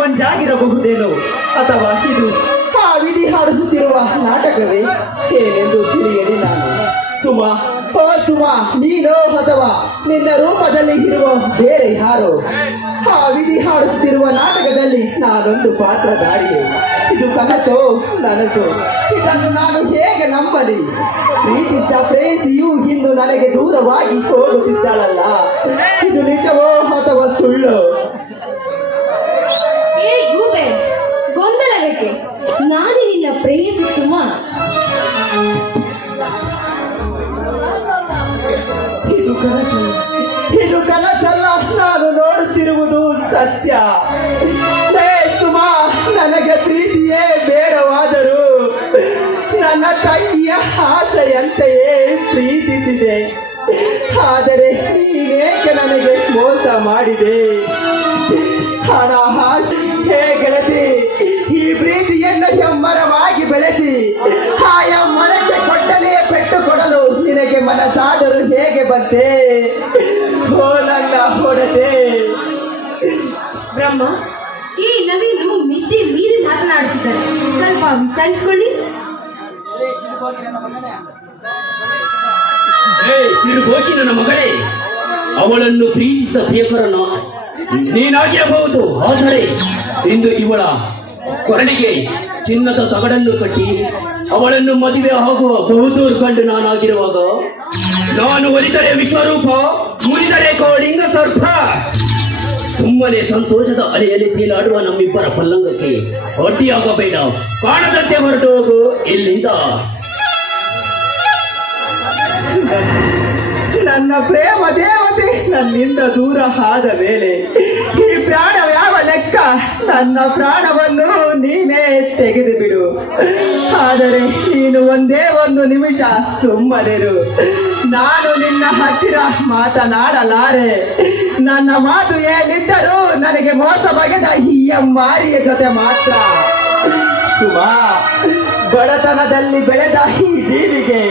ಮಂಜಾಗಿರಬಹುದೇನೋ ಅಥವಾ ಇದು ಕಾವಿದಿ ಹಾಡಿಸುತ್ತಿರುವ ನಾಟಕವೇ? ಏನೆಂದು ತಿಳಿಯಲಿ ನಾನು. ಸುಮ ಓ ಸುಮ, ನೀನೋ ಅಥವಾ ನಿನ್ನ ರೂಪದಲ್ಲಿ ಇರುವ ಬೇರೆ ಯಾರೋ? ಕಾವಿದಿ ಹಾಡಿಸುತ್ತಿರುವ ನಾಟಕದಲ್ಲಿ ನಾನೊಂದು ಪಾತ್ರಧಾರಿಯೇ. ಇದು ಕನಸೋ, ನನಸೋ? ಇದನ್ನು ನಾನು ಹೇಗೆ ನಂಬಲಿ? ಪ್ರೀತಿಸಿದ ಪ್ರೇಸಿಯು ಇಂದು ನನಗೆ ದೂರವಾಗಿ ಹೋಗುತ್ತಿದ್ದಾಳಲ್ಲ. ಇದು ನಿಜವೋ ಅಥವಾ ಸುಳ್ಳು? ಇದು ಕನಸು. ಇದು ಕನಸಲ್ಲ, ನಾನು ನೋಡುತ್ತಿರುವುದು ಸತ್ಯ. ಸುಮಾ, ನನಗೆ ಪ್ರೀತಿಯೇ ಬೇಡವಾದರೂ ನನ್ನ ತಾಯಿಯ ಆಸೆಯಂತೆಯೇ ಪ್ರೀತಿಸಿದೆ. ಆದರೆ ನೀನೇಕೆ ನನಗೆ ಮೋಸ ಮಾಡಿದೆ? ಹಣ, ಆಸೆ ಗೆಳತಿ, ಈ ಪ್ರೀತಿಯನ್ನು ಹೆಮ್ಮರವಾಗಿ ಬೆಳೆಸಿ. ಬಂತೆ ನನ್ನ ಹೊಡೆದೆ. ಬ್ರಹ್ಮ ಈ ನವೀನು ಮಿತಿ ಮೀರಿ ಮಾತನಾಡುತ್ತಿದ್ದಾರೆ. ಸ್ವಲ್ಪ ವಿಚಾರಿಸಿಕೊಳ್ಳಿ ಏ ತಿರುಗೋಕಿ ನನ್ನ ಮಗಳೇ. ಅವಳನ್ನು ಪ್ರೀತಿಸಿದ ಪ್ರಿಯಕರನ್ನು ನೀನಾಗಿರಬಹುದು. ಆದರೆ ಇಂದು ಇವಳ ಕೊರಳಿಗೆ ಚಿನ್ನದ ತಗಡನ್ನು ಕಟ್ಟಿ ಅವಳನ್ನು ಮದುವೆ ಆಗುವ ಬಹುದೂರ್ ಕಂಡು ನಾನಾಗಿರುವಾಗ ನಾನು ಒಲಿದರೆ ವಿಶ್ವರೂಪ, ಮುರಿದರೆ ಕೋಳಿಂಗ ಸರ್ಪ. ಸುಮ್ಮನೆ ಸಂತೋಷದ ಅಲೆಯಲ್ಲಿ ತೀಲಾಡುವ ನಮ್ಮಿಬ್ಬರ ಪಲ್ಲಂಗಕ್ಕೆ ಅಡ್ಡಿಯಾಗಬೇಡ ಕಾಣದಂತೆ ಹೊರಟು ಹೋಗು, ಇಲ್ಲಿಂದ. ನನ್ನ ಪ್ರೇಮ ದೇವತೆ ನನ್ನಿಂದ ದೂರ ಆದ ಮೇಲೆ ಈ ನನ್ನ ಪ್ರಾಣವನ್ನು ನೀನೇ ತೆಗೆದು ಬಿಡು ಆದರೆ ನೀನು ಒಂದೇ ಒಂದು ನಿಮಿಷ ಸುಮ್ಮನೆರು. ನಾನು ನಿನ್ನ ಹತ್ತಿರ ಮಾತನಾಡಲಾರೆ. ನನ್ನ ಮಾತು ಏನಿದ್ದರೂ ನನಗೆ ಮೋಸ ಬಗೆದ ಈ ಮಾರಿಯ ಜೊತೆ ಮಾತ್ರ. ಸುಮಾ, ಬಡತನದಲ್ಲಿ ಬೆಳೆದ ಈ ಜೀವಿಗೆ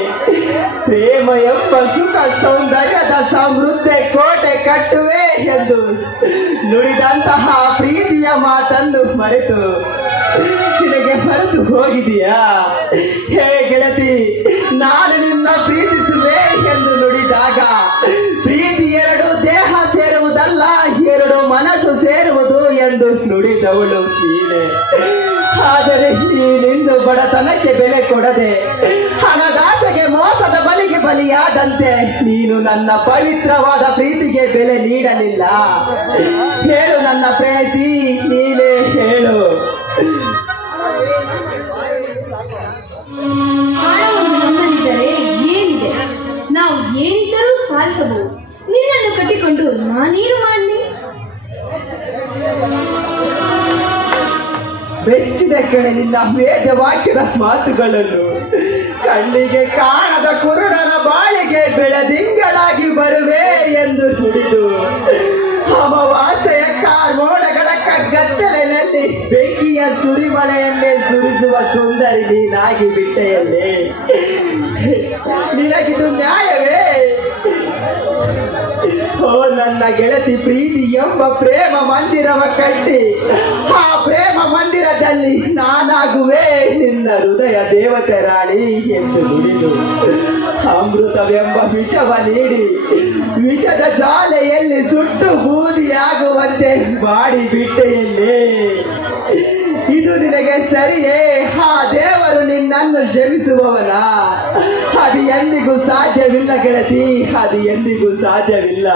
ಎಂಬ ಸುಖ ಸೌಂದರ್ಯದ ಸಮೃದ್ಧಿ ಕೋಟೆ ಕಟ್ಟುವೆ ಎಂದು ನುಡಿದಂತಹ ಪ್ರೀತಿಯ ಮಾತನ್ನು ಮರೆತು ನಿನಗೆ ಮರೆತು ಹೋಗಿದೆಯಾ ಹೇ ಗೆಳತಿ, ನಾನು ನಿನ್ನ ಪ್ರೀತಿಸುವೆ ಎಂದು ನುಡಿದಾಗ ಪ್ರೀತಿ ಎರಡು, ದೇಹ ಸೇರುವುದಲ್ಲ, ಎರಡು ಮನಸ್ಸು ಸೇರುವುದು ಎಂದು ನುಡಿದವಳು ನೀನೆ. ಆದರೆ ನೀನಿಂದು ಬಡತನಕ್ಕೆ ಬೆಲೆ ಕೊಡದೆ, ಹಣದಾಸೆಗೆ ಮೋಸದ ಬಲಿಗೆ ಬಲಿಯಾದಂತೆ ನೀನು ನನ್ನ ಪವಿತ್ರವಾದ ಪ್ರೀತಿಗೆ ಬೆಲೆ ನೀಡಲಿಲ್ಲ. ಹೇಳು ನನ್ನ ಪ್ರೇಯಸಿ ನೀನೇ ಹೇಳು. ಏನಿದೆ? ನಾವು ಏನಿದ್ದರೂ ಸಾಧಿಸಬಹುದು. ನಿನ್ನನ್ನು ಕಟ್ಟಿಕೊಂಡು ನಾನೇನು ಮಾಡಲಿ? ಬೆಚ್ಚಿದ ಕಡೆ ನಿನ್ನ ವೇದ ವಾಕ್ಯದ ಮಾತುಗಳನ್ನು ಕಣ್ಣಿಗೆ ಕಾಣದ ಕುರುಡನ ಬಾಳಿಗೆ ಬೆಳದಿಂಗಳಾಗಿ ಬರುವೆ ಎಂದು ನುಡಿದು ಅಮವಾಸೆಯ ಕಾರ್ಮೋಡಗಳ ಕಗ್ಗತ್ತಲೆಯಲ್ಲಿ ಬೆಂಕಿಯ ಸುರಿಮಳೆಯನ್ನೇ ಸುರಿಸುವ ಸುಂದರಿ ನೀನಾಗಿ ಬಿಟ್ಟೆಯಲ್ಲೇ? ನಿನಗಿದು ನ್ಯಾಯವೇ? ಓ, ನನ್ನ ಗೆಳತಿ ಪ್ರೀತಿ ಎಂಬ ಪ್ರೇಮ ಮಂದಿರವ ಕಟ್ಟಿ. ಆ ಪ್ರೇಮ ಮಂದಿರದಲ್ಲಿ ನಾನಾಗುವೆ. ನಿನ್ನ ಹೃದಯ ದೇವತೆ ರಾಣಿ ಎಂದು ನುಡಿದು ಅಮೃತವೆಂಬ ವಿಷವ ನೀಡಿ. ವಿಷದ ಜಾಲೆಯಲ್ಲಿ ಸುಟ್ಟು ಬೂದಿಯಾಗುವಂತೆ ಮಾಡಿ ಬಿಟ್ಟೆಯಲ್ಲೇ ಇದು ನಿನಗೆ ಸರಿಯೇ ಆ ದೇವರು ನಿನ್ನನ್ನು ಕ್ಷಮಿಸುವವನ ಅದು ಎಂದಿಗೂ ಸಾಧ್ಯವಿಲ್ಲ ಗೆಳತಿ ಅದು ಎಂದಿಗೂ ಸಾಧ್ಯವಿಲ್ಲ.